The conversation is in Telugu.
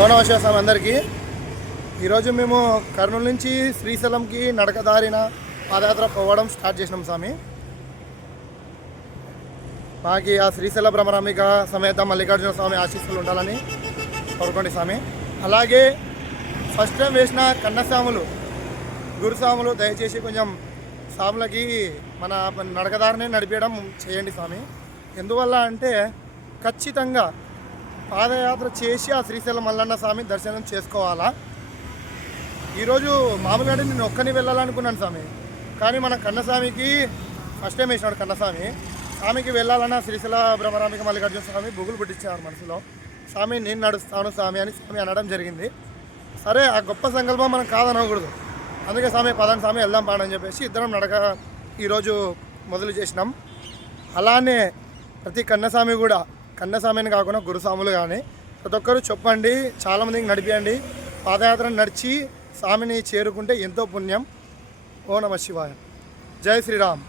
ఓనవశ స్వామి అందరికీ. ఈరోజు మేము కర్నూలు నుంచి శ్రీశైలంకి నడకదారిన పాదయాత్ర పోవడం స్టార్ట్ చేసినాం స్వామి. మాకు ఆ శ్రీశైల భ్రమరాంబిక సమేత మల్లికార్జున స్వామి ఆశీస్సులు ఉండాలని కోరుకోండి స్వామి. అలాగే ఫస్ట్ టైం వేసిన కన్నస్వాములు గురుస్వాములు దయచేసి కొంచెం స్వాములకి మన నడకదారిని నడిపేయడం చేయండి స్వామి. ఎందువల్ల అంటే ఖచ్చితంగా పాదయాత్ర చేసి ఆ శ్రీశైలం మల్లన్న స్వామి దర్శనం చేసుకోవాలా. ఈరోజు మామూలుగా నేను ఒక్కని వెళ్ళాలనుకున్నాను స్వామి, కానీ మన కన్నస్వామికి ఫస్ట్ టైం వేసినాడు కన్నస్వామి. స్వామికి వెళ్ళాలన్న శ్రీశైల భ్రమరాంబిక మల్లికార్జున స్వామి బుగులు పుట్టించారు మనసులో. స్వామి నేను నడుస్తాను స్వామి అని స్వామి అనడం జరిగింది. సరే, ఆ గొప్ప సంకల్పం మనం కాదనకూడదు. అందుకే స్వామి పదండి స్వామి వెళ్దాం పాడని చెప్పేసి ఇద్దరం నడక ఈరోజు మొదలు చేసినాం. అలానే ప్రతి కన్నస్వామి కూడా, కన్నస్వామిని కాకుండా గురుస్వాములు కానీ ప్రతి ఒక్కరూ చెప్పండి, చాలామందికి నడిపియండి. పాదయాత్ర నడిచి స్వామిని చేరుకుంటే ఎంతో పుణ్యం. ఓ నమ శివాయ. జై శ్రీరామ్.